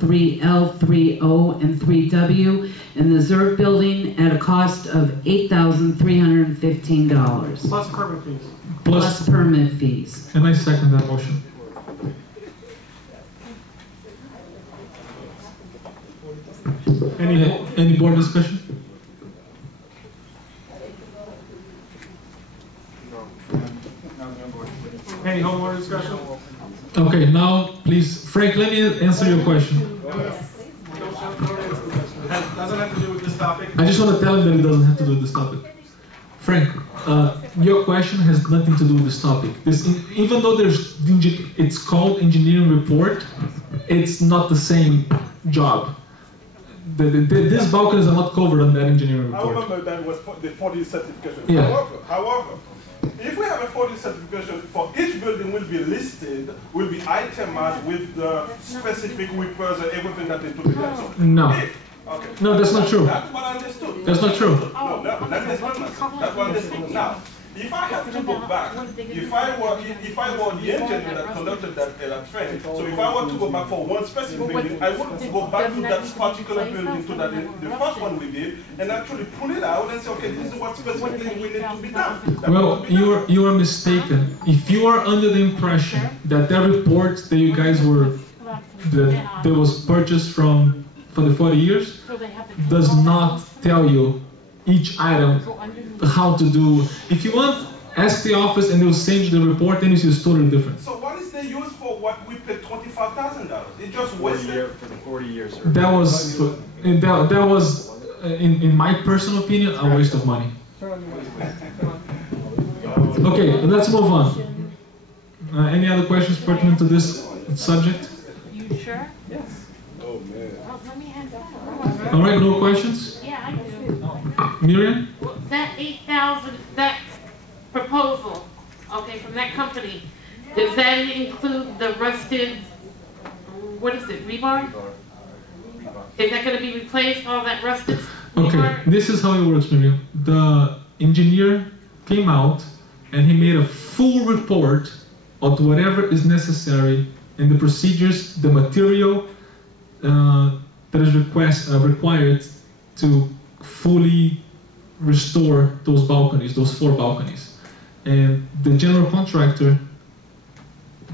3L, 3O, and 3W in the Zerg building at a cost of $8,315. Plus permit fees. Plus permit fees. And I second that motion. Any board discussion? Any homeowner discussion? Okay, now please, Frank, let me answer your question. Doesn't have to do with this topic. I just want to tell him that it doesn't have to do with this topic. Frank, your question has nothing to do with this topic. Even though it's called engineering report, it's not the same job. These balconies are not covered on that engineering report. I remember that was the 40 certification. Yeah. However, if we have a 40 certification, for each building will be listed, will be itemized with the specific repairs and everything that needs to be done. So no. Okay. No, that's not true. That's what I understood. That's not true. No, let me explain myself. That's what I understood. Now, if I have to go back, if I were the engineer that conducted that training, so if I were to go back for one specific building, I would go back to that particular building, to the first one we did, and actually pull it out and say, okay, this is what specifically we need to be done. Well, you are mistaken. If you are under the impression that that report that you guys that was purchased for the 40 years does not tell you each item how to do. If you want, ask the office and they'll send you the report, then it's totally different. So what is the use for what we paid $25,000? It just wasted. For the 40 years. That was in my personal opinion, a waste of money. Okay, let's move on. Any other questions pertinent to this subject? You sure? Yes. Oh man. Oh, let me answer. All right, no questions? Yeah, I do. Miriam? That 8,000, that proposal, okay, from that company, does that include the rusted, what is it, rebar? Is that going to be replaced, all that rusted rebar? Okay, this is how it works, Miriam. The engineer came out and he made a full report of whatever is necessary in the procedures, the material that is required to fully restore those balconies, those 4 balconies. And the general contractor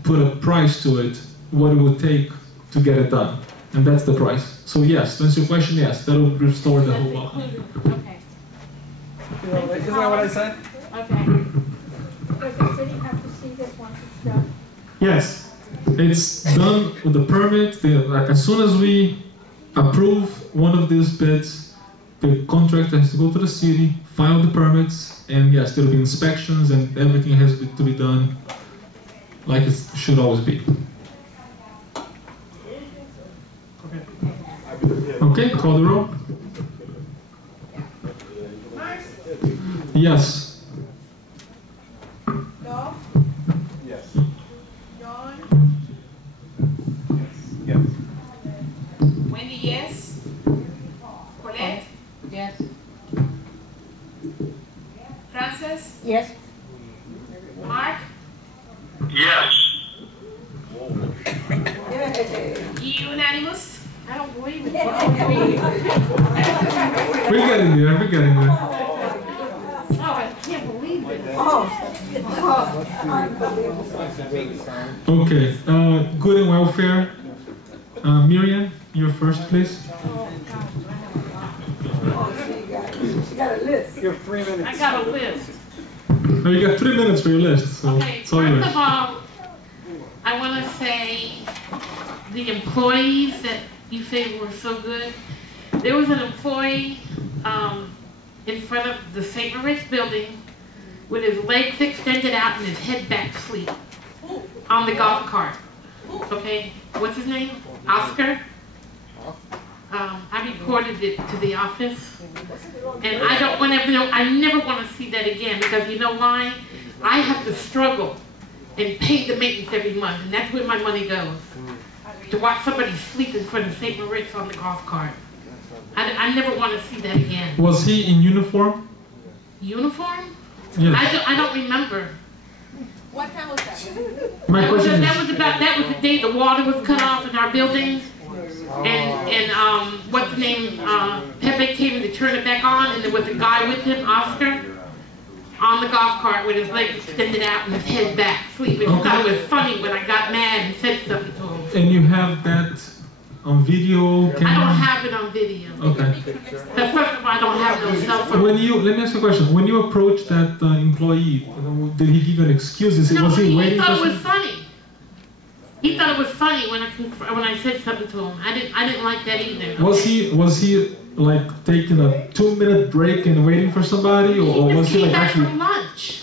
put a price to it, what it would take to get it done. And that's the price. So yes, to answer your question, yes, that will restore the whole balcony. Okay. Isn't that what I said? Okay. Does the city have to see this once it's done? Yes, it's done with the permit. Like as soon as we approve one of these bids, the contractor has to go to the city, file the permits, and yes, there will be inspections and everything has to be done like it should always be. Okay, call the roll. Yes. Dolph? Yes. John? Yes. Wendy, yes. Colette? Yes. Frances? Yes. Mark? Yes. Unanimous? I don't believe it. We're getting there, we're getting there. Oh, I can't believe it. Okay, good and welfare. Miriam, you're first, please. She got a list. You have 3 minutes. I got a list. Oh, you got 3 minutes for your list, so Okay, it's all first yours. of all, I want to say the employees that you say were so good. There was an employee in front of the St. Moritz building with his legs extended out and his head back asleep on the golf cart. Okay, what's his name? Oscar. I reported it to the office, and I never want to see that again, because you know why? I have to struggle and pay the maintenance every month, and that's where my money goes. To watch somebody sleep in front of St. Moritz on the golf cart. I never want to see that again. Was he in uniform? Uniform? Yes. I don't remember. What time was that? My question is... That was the day the water was cut off in our buildings. And what's the name, Pepe came to turn it back on, and there was a guy with him, Oscar, on the golf cart with his legs extended out and his head back, sleeping. I thought it was funny when I got mad and said something to him. And you have that on video? I don't have it on video. Okay. But first of all, I don't have no cell phone. Let me ask you a question. When you approached that employee, did he give you an excuse? No, Was he he waiting thought for it was funny. He thought it was funny when I said something to him. I didn't like that either. Was he like taking a 2-minute break and waiting for somebody, or was he like back actually? from lunch.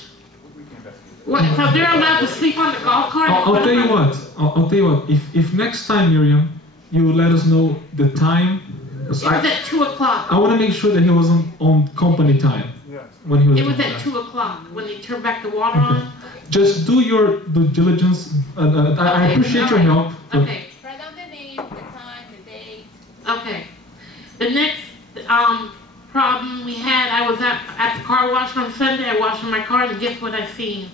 What, so they're allowed to sleep on the golf cart? I'll tell you what. I'll tell you what. If next time, Miriam, you let us know the time. It was at 2 o'clock. I want to make sure that he wasn't on company time when he was. It was doing at that. 2 o'clock when they turned back the water on. Just do your due diligence. I appreciate your help. Okay. Write down the name, the time, the date. Okay. The next problem we had, I was at the car wash on Sunday. I washed my car, and guess what I seen?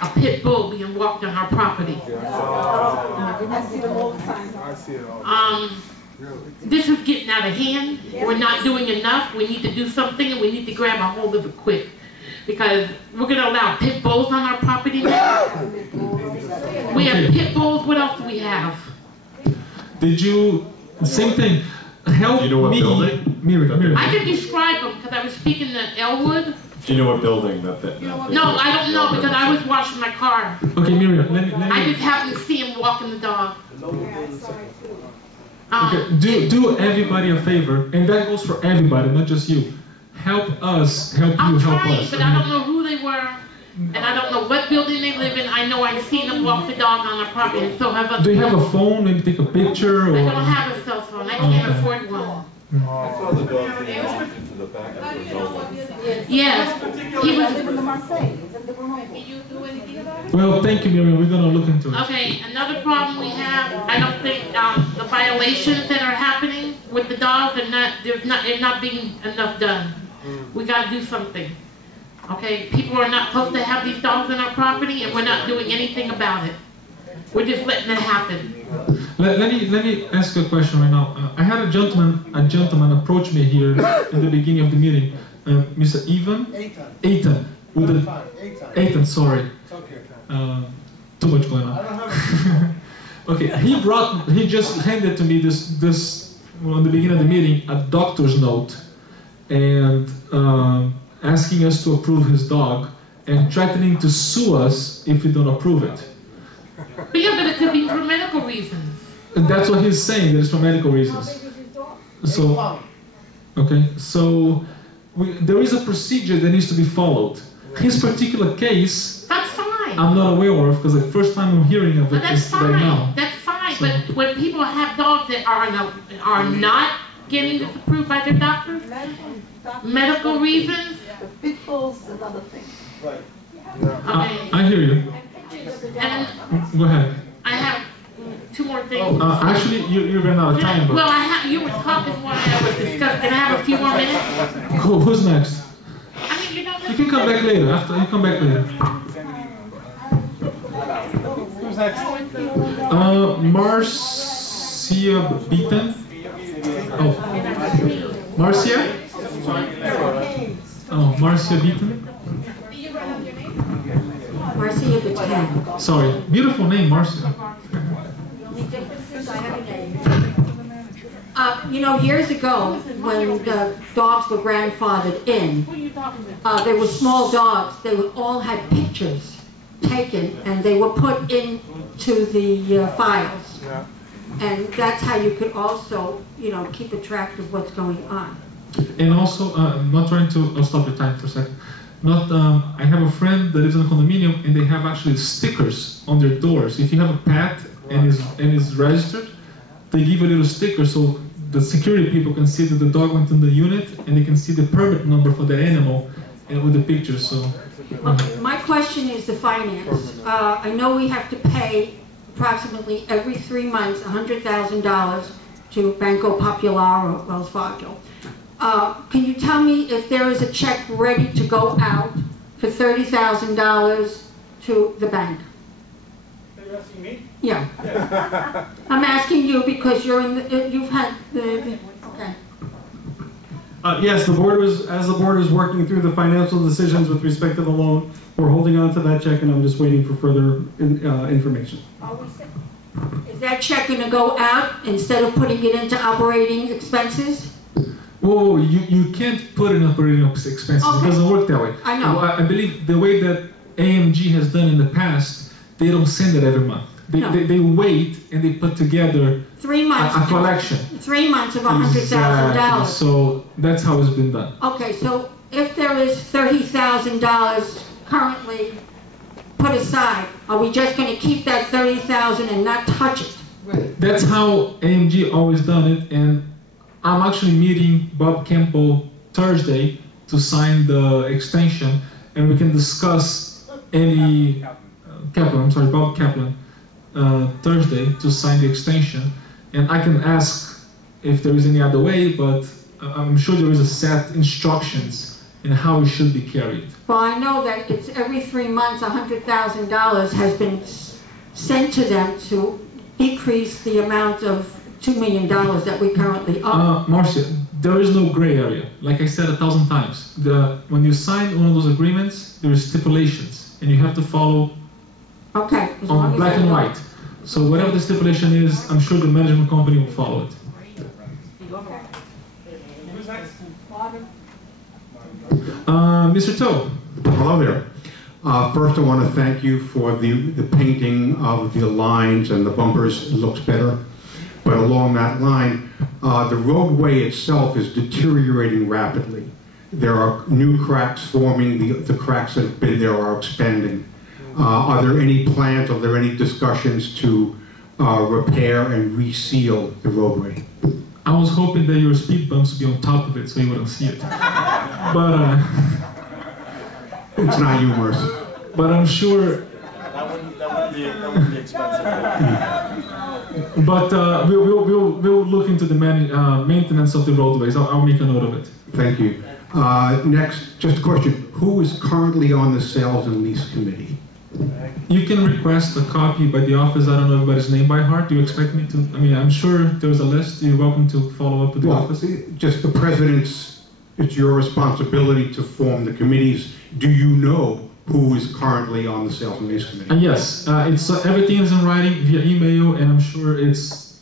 A pit bull being walked on our property. I see them all the time. This is getting out of hand. We're not doing enough. We need to do something, and we need to grab a hold of it quick. Because we're going to allow pit bulls on our property now. We have pit bulls. What else do we have? Did you? Same thing. Help Do you know what me. building? Miriam. I can describe them because I was speaking to Elwood. Do you know what building that? No, I don't know because I was washing my car. Okay, Miriam. Let I me. just happened to see him walking the dog. Okay. Do everybody a favor, and that goes for everybody, not just you. Help us. Help I'm you. Help trying, us. but I don't know who they were, and I don't know what building they live in. I know I've seen them walk the dog on our property, and so have other. Do you have a phone? Maybe take a picture, or. I don't have a cell phone. I can't afford one. Yes, he was. Did you do anything about it? Well, thank you, Miriam. We're gonna look into it. Okay, another problem we have, I don't think the violations that are happening with the dogs are they're not being enough done. We gotta do something. Okay, people are not supposed to have these dogs on our property, and we're not doing anything about it. We're just letting it happen. Let me ask you a question right now. I had a gentleman approach me here in the beginning of the meeting. Mr. Ethan. With the Ethan, sorry. Too much going on. Okay, he just handed to me this on the beginning of the meeting a doctor's note, and asking us to approve his dog and threatening to sue us if we don't approve it. But yeah, but it could be for medical reasons. And that's what he's saying, that it's for medical reasons. So, okay, so there is a procedure that needs to be followed. His particular case, That's fine. I'm not aware of, because the first time I'm hearing of But it that's is right now. fine. That's fine. But when people have dogs that are not getting this approved by their doctors, medical reasons, Pit bulls and other things. okay. I hear you. And Go ahead. I have two more things. Actually, you ran out of time, Well, but you were talking while I was discussing. Can I have a few more minutes? who's next? I mean, you know, You can come back later. After you come back later. Who's next? Marcia Beaton. Oh, Marcia. Oh, Marcia Beaton. Did you write down your name? Marcia Beaton. Sorry, beautiful name, Marcia. You know, years ago, when the dogs were grandfathered in, they were small dogs. They all had pictures taken, and they were put into the files. Yeah. And that's how you could also, you know, keep a track of what's going on. And also, not trying to, I'll stop your time for a second. I have a friend that lives in a condominium, and they have actually stickers on their doors. If you have a pet and is registered, they give a little sticker so the security people can see that the dog went in the unit, and they can see the permit number for the animal and with the picture. So, My question is the finance. I know we have to pay approximately every 3 months $100,000 to Banco Popular or Wells Fargo. Can you tell me if there is a check ready to go out for $30,000 to the bank? Are you asking me? Yeah. I'm asking you because you're in the, you've had the, okay. Yes, the board was working through the financial decisions with respect to the loan. We're holding on to that check, and I'm just waiting for further information. Are we set? Is that check gonna go out instead of putting it into operating expenses? Whoa, you can't put in operating expenses. Okay. It doesn't work that way. I know. I believe the way that AMG has done in the past, they don't send it every month. No. They wait and they put together 3 months. a collection. 3 months of $100,000. Exactly. So that's how it's been done. Okay, so if there is $30,000 currently put aside, are we just going to keep that $30,000 and not touch it? That's how AMG always done it, and I'm actually meeting Bob Campbell Thursday to sign the extension, and we can discuss any Bob Kaplan Thursday to sign the extension, and I can ask if there is any other way, but I'm sure there is a set instructions in how it should be carried. Well, I know that it's every 3 months $100,000 has been sent to them to decrease the amount of $2 million that we currently owe. Marcia, there is no gray area. Like I said 1,000 times, when you sign one of those agreements, there is stipulations, and you have to follow Okay. As long on as black I and know. white. So whatever the stipulation is, I'm sure the management company will follow it. Who's next? Mr. Toe. Hello there. First, I want to thank you for the painting of the lines and the bumpers. It looks better. But along that line, the roadway itself is deteriorating rapidly. There are new cracks forming. The cracks that have been there are expanding. Are there any plans, are there any discussions to repair and reseal the roadway? I was hoping that your speed bumps would be on top of it so you wouldn't see it. But It's not humorous. but I'm sure. That wouldn't be expensive. But we'll look into the maintenance of the roadways. I'll make a note of it. Thank you. Next, just a question. Who is currently on the sales and lease committee? You can request a copy by the office. I don't know everybody's name by heart. Do you expect me to? I mean, I'm sure there's a list. You're welcome to follow up with the office. Just the president's, it's your responsibility to form the committees. Do you know who is currently on the sales and lease committee? Yes, it's everything is in writing via email, and I'm sure it's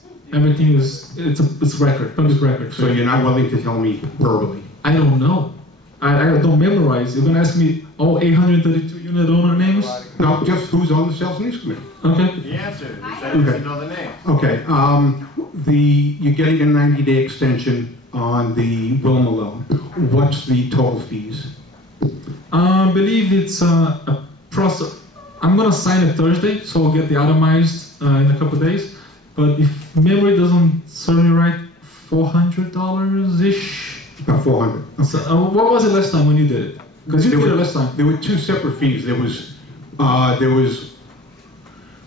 record, public record. So you're not willing to tell me verbally? I don't know. I don't memorize. You're gonna ask me all 832 unit owner names? No, just who's on the sales and lease committee. Okay. The answer is that you know the name. Okay. You're getting a 90-day extension on the Wilma loan. What's the total fees? I believe it's a process. I'm gonna sign it Thursday, so I'll get the itemized in a couple of days. But if memory doesn't serve me right, $400-ish. About 400. So, what was it last time when you did it? Because you did it last time. There were two separate fees. There was, well,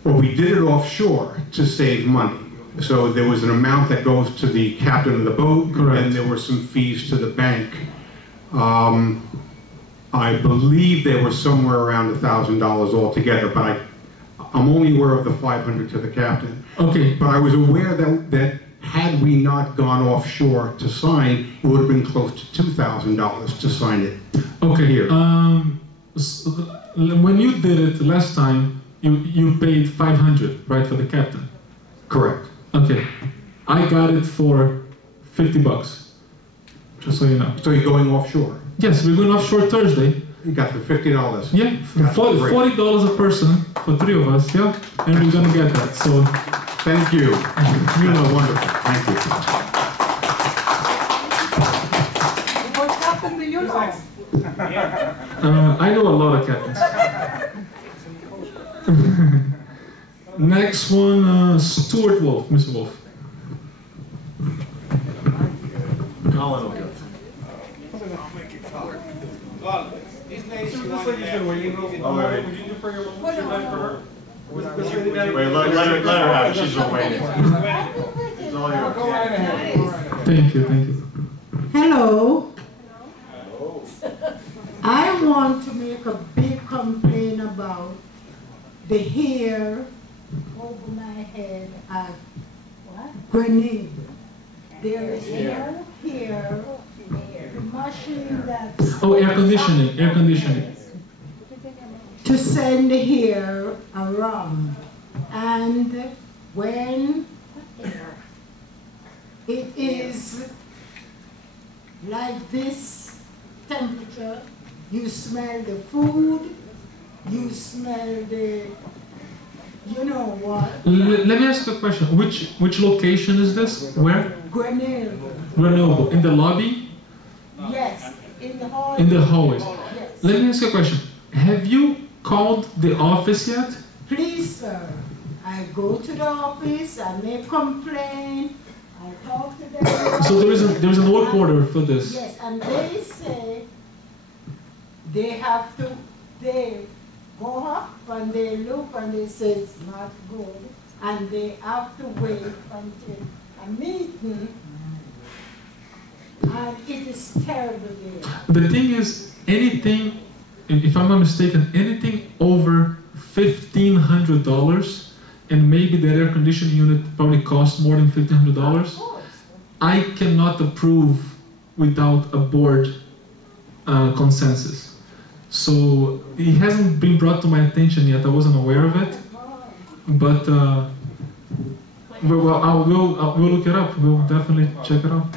we did it offshore to save money. So there was an amount that goes to the captain of the boat, Correct. and then there were some fees to the bank. I believe they were somewhere around $1,000 altogether, but I'm only aware of the 500 to the captain. Okay. But I was aware that had we not gone offshore to sign, it would have been close to $2,000 to sign it. Okay. Here. When you did it last time, you paid 500, right, for the captain? Correct. Okay. I got it for $50. Just so you know. So you're going offshore? Yes, we're going offshore Thursday. You got the $50. Yeah, $40 a person for 3 of us. Yeah, and we're gonna get that. So thank you. You know, Wonderful. Thank you. What happened to you now? I know a lot of captains. Next one, Stuart Wolf, Mr. Wolf. This lady's been waiting. Would you defer your motion for her? Wait, let her have it. She's been waiting. It's all yours. Go right ahead. Thank you. Hello. I want to make a big complaint about the hair overnight ahead at Grenade. There is no here, the machine that's... Oh, air conditioning, air conditioning. To send here around. And when it is like this temperature, you smell the food, you smell the, you know what? Let me ask you a question. Which location is this? Where? Grenoble. Grenoble. In the lobby? Yes, in the hallway. In the hallways. Yes. Let me ask you a question. Have you called the office yet? Please, sir. I go to the office, I make complaint, I talk to them. So there's an work order for this. Yes, and they say they go up and they look and they say it's not good, and they have to wait until a meeting, and it is terrible there. The thing is, anything, if I'm not mistaken, anything over $1,500, and maybe the air conditioning unit probably costs more than $1,500, I cannot approve without a board consensus. So it hasn't been brought to my attention yet. I wasn't aware of it, but we'll look it up. We'll definitely check it out.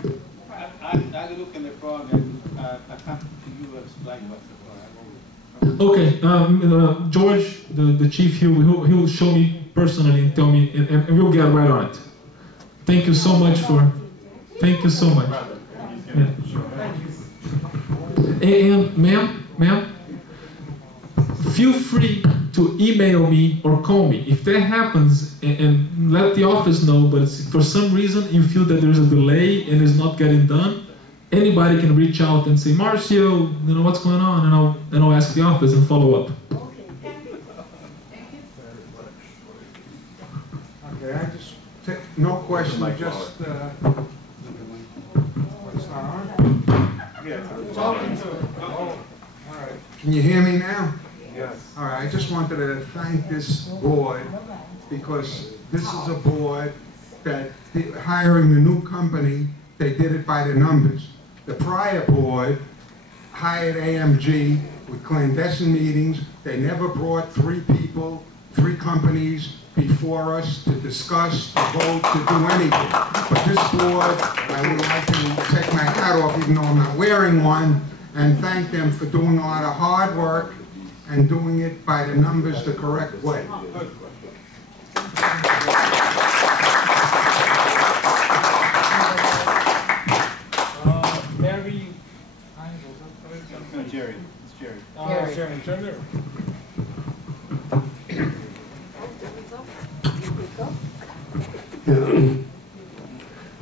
I look in the front and I come to you and explain what's the problem. Okay, George, the chief, he will show me personally and tell me, and we'll get right on it. Thank you so much thank you so much. Yeah. And ma'am, feel free to email me or call me. If that happens, and let the office know, but for some reason you feel that there's a delay and it's not getting done, anybody can reach out and say, Marcio, you know, what's going on? And I'll ask the office and follow up. Okay, I just take no question, just it's not on? Yeah. Oh, all right. Can you hear me now? Yes. All right, I just wanted to thank this board because this is a board that hiring the new company, they did it by the numbers. The prior board hired AMG with clandestine meetings. They never brought 3 people, 3 companies before us to discuss, to vote, to do anything. But this board, I would like to take my hat off, even though I'm not wearing one, and thank them for doing a lot of hard work and doing it by the numbers the correct way. Mary, no, Jerry. It's Jerry. Jerry. Yeah,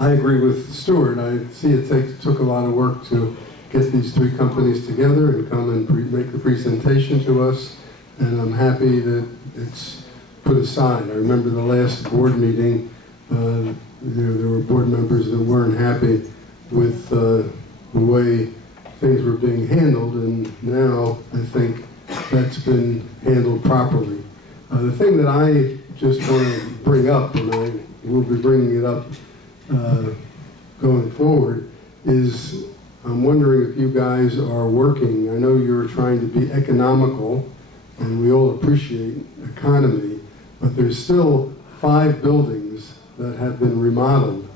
I agree with Stuart. I see it took a lot of work to get these 3 companies together and come and make the presentation to us, and I'm happy that it's put aside. I remember the last board meeting, there were board members that weren't happy with the way things were being handled, and now I think that's been handled properly. The thing that I just want to bring up, and I will be bringing it up going forward, is I'm wondering if you guys are working. I know you're trying to be economical, and we all appreciate economy, but there's still 5 buildings that have been remodeled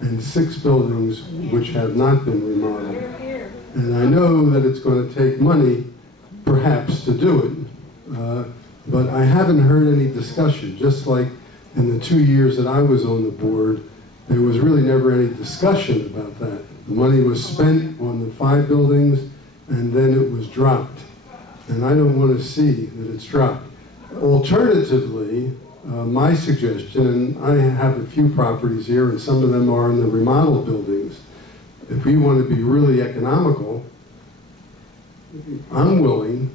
and 6 buildings which have not been remodeled. And I know that it's going to take money, perhaps, to do it, but I haven't heard any discussion. Just like in the 2 years that I was on the board, there was really never any discussion about that. The money was spent on the 5 buildings, and then it was dropped. And I don't want to see that it's dropped. Alternatively, my suggestion, and I have a few properties here, and some of them are in the remodeled buildings. If we want to be really economical, I'm willing,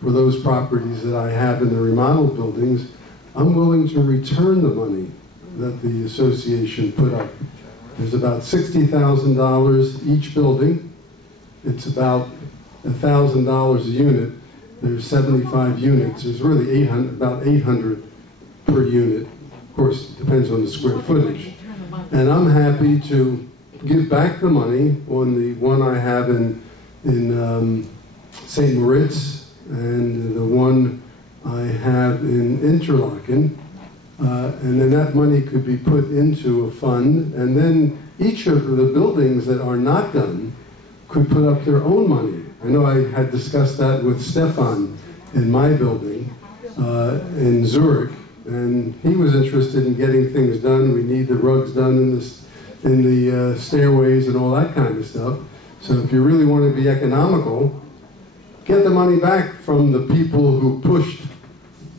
for those properties that I have in the remodeled buildings, I'm willing to return the money that the association put up. There's about $60,000 each building. It's about $1,000 a unit. There's 75 units. There's really about 800 per unit. Of course, it depends on the square footage. And I'm happy to give back the money on the one I have in St. Moritz and the one I have in Interlaken. And then that money could be put into a fund, and then each of the buildings that are not done could put up their own money. I know I had discussed that with Stefan in my building in Zurich, and he was interested in getting things done. We need the rugs done in the stairways and all that kind of stuff. So if you really want to be economical, get the money back from the people who pushed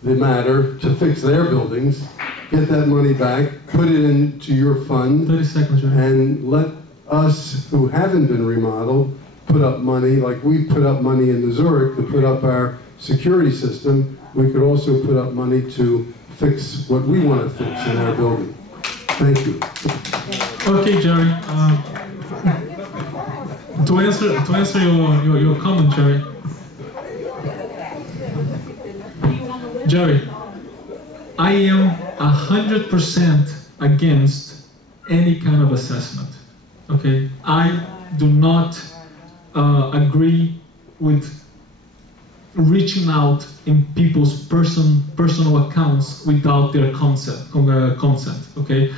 the matter to fix their buildings, get that money back, put it into your fund, 30 seconds, right? and let us who haven't been remodeled put up money, like we put up money in the Zurich to put up our security system. We could also put up money to fix what we want to fix in our building. Thank you. Okay, Jerry. To answer your comment, Jerry, I am 100% against any kind of assessment. Okay, I do not agree with reaching out in people's personal accounts without their consent. Okay,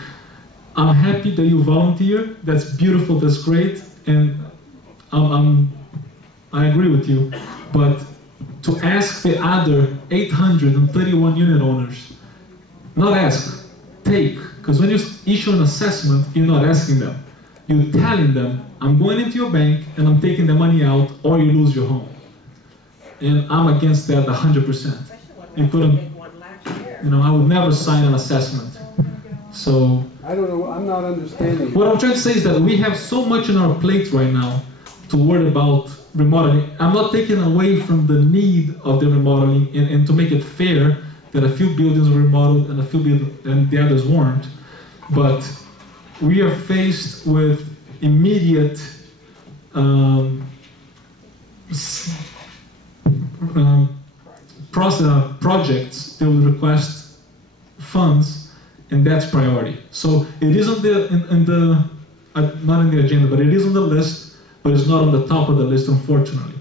I'm happy that you volunteer. That's beautiful. That's great, and I agree with you. But to ask the other 831 unit owners, not ask, take, because when you issue an assessment, you're not asking them. You're telling them, I'm going into your bank and I'm taking the money out, or you lose your home. And I'm against that 100%. You couldn't, I would never sign an assessment. So, I don't know, I'm not understanding. What I'm trying to say is that we have so much on our plate right now to worry about remodeling. I'm not taking away from the need of the remodeling and to make it fair that a few buildings were remodeled and a few buildings and the others weren't. But we are faced with immediate projects that will request funds, and that's priority. So it is on the not in the agenda, but it is on the list, but it's not on the top of the list, unfortunately.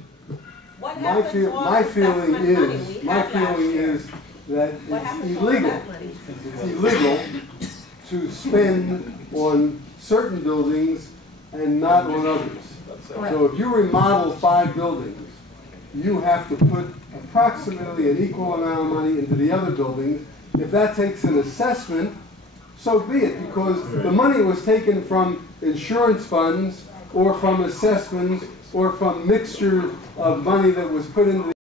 My feeling is that it's illegal to spend on certain buildings and not on others. So if you remodel 5 buildings, you have to put approximately an equal amount of money into the other buildings. If that takes an assessment, so be it, because the money was taken from insurance funds or from assessments or from mixture of money that was put into